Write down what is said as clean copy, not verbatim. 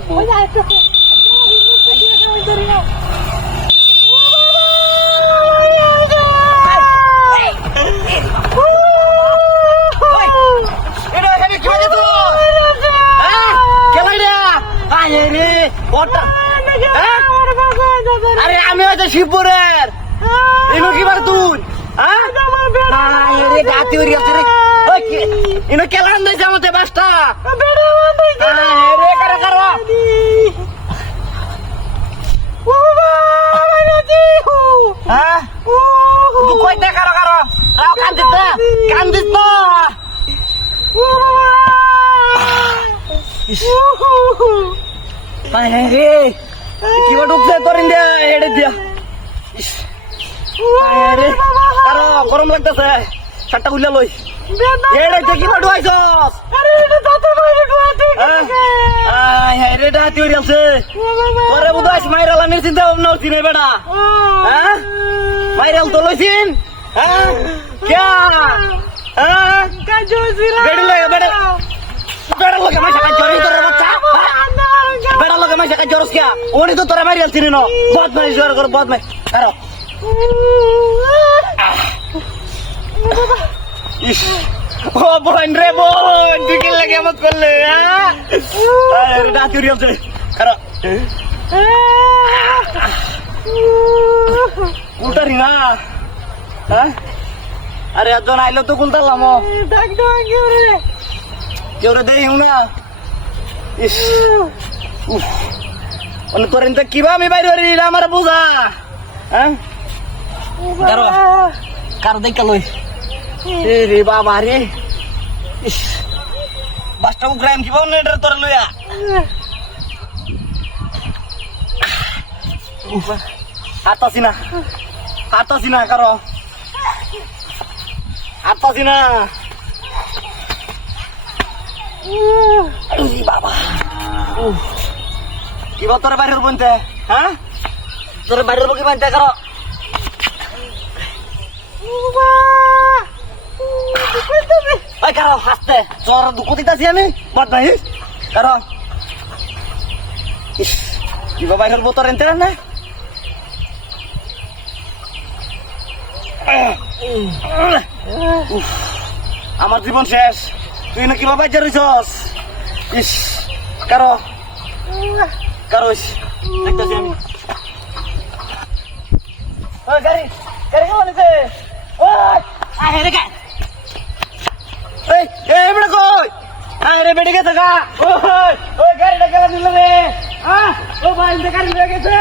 লাগবো। আরে আমি হয়তো শিবপুরের ইনো কি বার তুই গাতি উড়ি আছে রে ইনো কেলান দিয়েছে আমাদের বাসটা রে কারো কারো হ্যাঁ তুই কইতে কারো কারো রাও কান্দিস না রে কিবা ঢুকছে তোর ইন্ডিয়া হেডে দিয়া রে কারো গরম লাগতেছে শার্টটা খুলে লই হেডে তুই কিবা ঢুকাইছস রে ডাতি উড়ি আছে তোরে বুঝাইস মাইরাল আমি চিন্তা ভাবনা করছি রে বেটা হ্যাঁ মাইরাল তো লইছিন হ্যাঁ ক্যা হ্যাঁ বেড়ে লই বেড়ে বেড়ে লগে মাইসা কাজ করি তোর বাচ্চা বেড়া লগে মাইসা কাজ করস ক্যা ওনি তো তোরা মাইরাল চিনি না বদমাইশ কর বদমাইশ আরো ইস ও বোন রে বোন দিকে লাগে আমত করলে আরে ডাতি উড়ি আছে আরো উল্টারি না হ্যাঁ আরে এজন আইলো তো কুলতালাম ডাক দাও কেউ রে দেই না ইস উফ অন তোর ইনতে কিবা আমি বাইরে রে আমার বুঝা হ্যাঁ কারো দেখা লই এ রে বাবা রে ইস বাসটা উগ্রাইম কিবা নেডর তোর লইয়া উফ হাতাছি না কারো হাতাছি না বাবা কিবা তোর বাইরের বনতে হ্যাঁ তোর বাইরের বকি বানতে কারো কারো হাসতে তোর দুঃখ দিতেছি আমি বদ নাই কারো ইস কিবা বাইরের বোতর এনতে না আমার জীবন শেষ তুই না কিভাবে জড়িছস ইস কারো দেখতেছি আমি গাড়ি কেমন এবারে কই আরে বেড়ে গেছে গা ওই গাড়িটা কেমন নিল রে ও ভাই গাড়ি বেড়ে গেছে